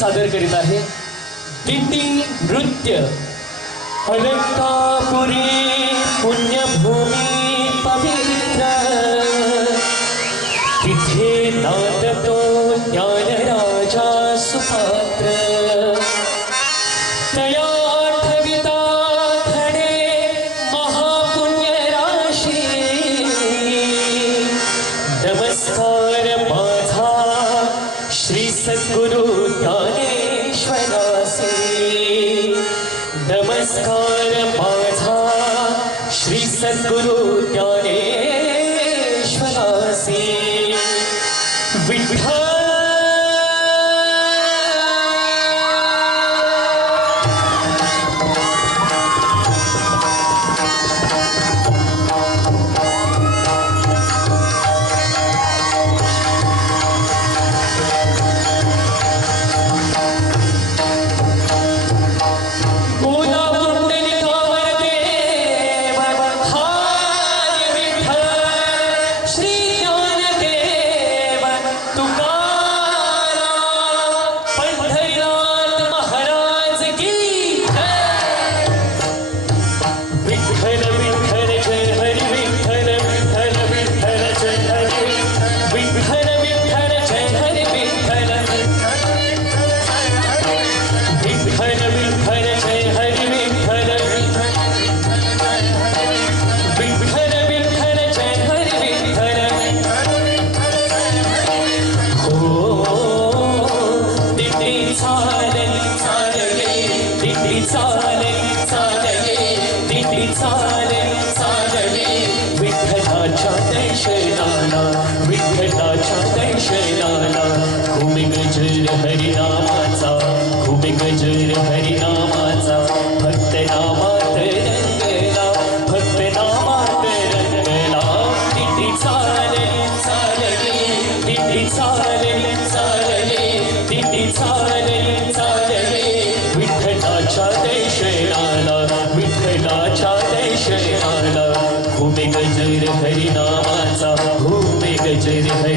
सादर करीत आहे. दिंडी नृत्य. अलंकापुरी पुण्यभूमी पवित्र. तिथे नव see. We, we हरिनामाचा घुमे गजर हरिनामाचा भक्त नामात रंगला भक्त नामात रंगला दिंडी चालली चालली दिंडी चालली चालली दिंडी चालली चालली विठ्ठलाच्या दर्शनाला विठ्ठलाच्या दर्शनाला घुमे गजर हरिनामाचा घुमे गजर हरिनामाचा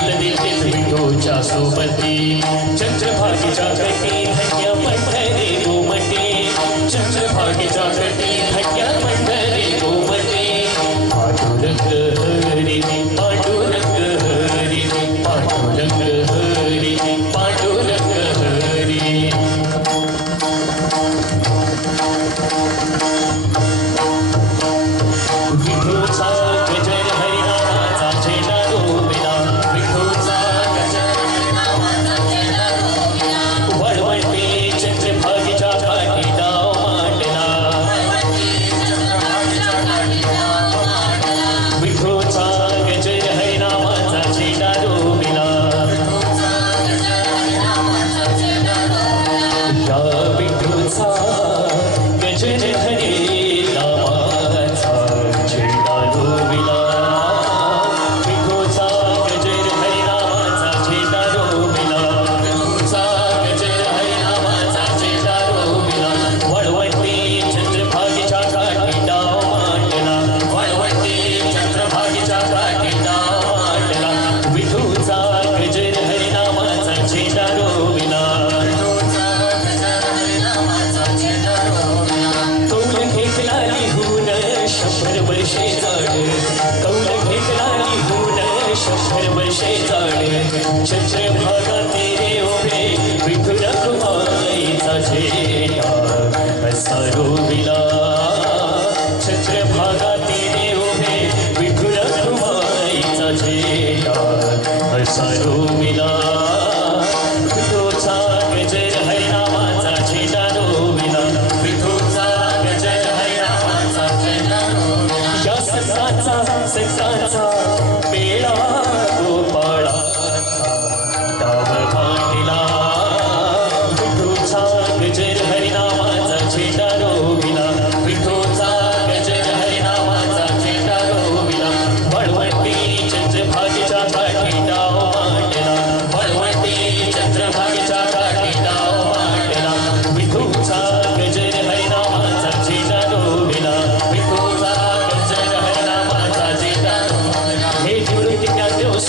सासोपती चंद्रभागी जागती धन्य पंढरे गोमटे। चंद्रभागी जागती धन्य पंढरे गोमटे। आतुर करी शस्त्र बसे काढे शस्त्र भागाते उभे विठुर कुमारीचा झेंडा असा रोविला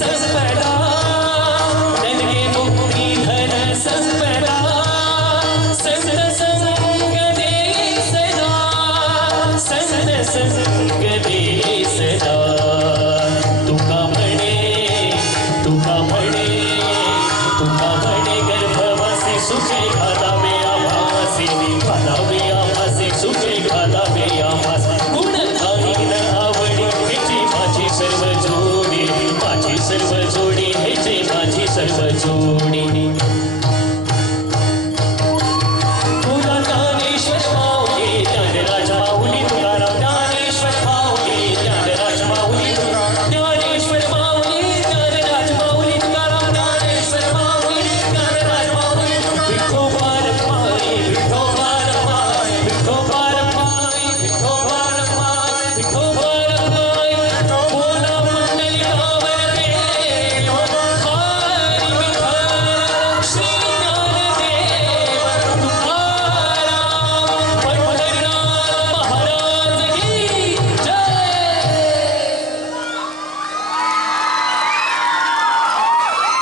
Essa, essa.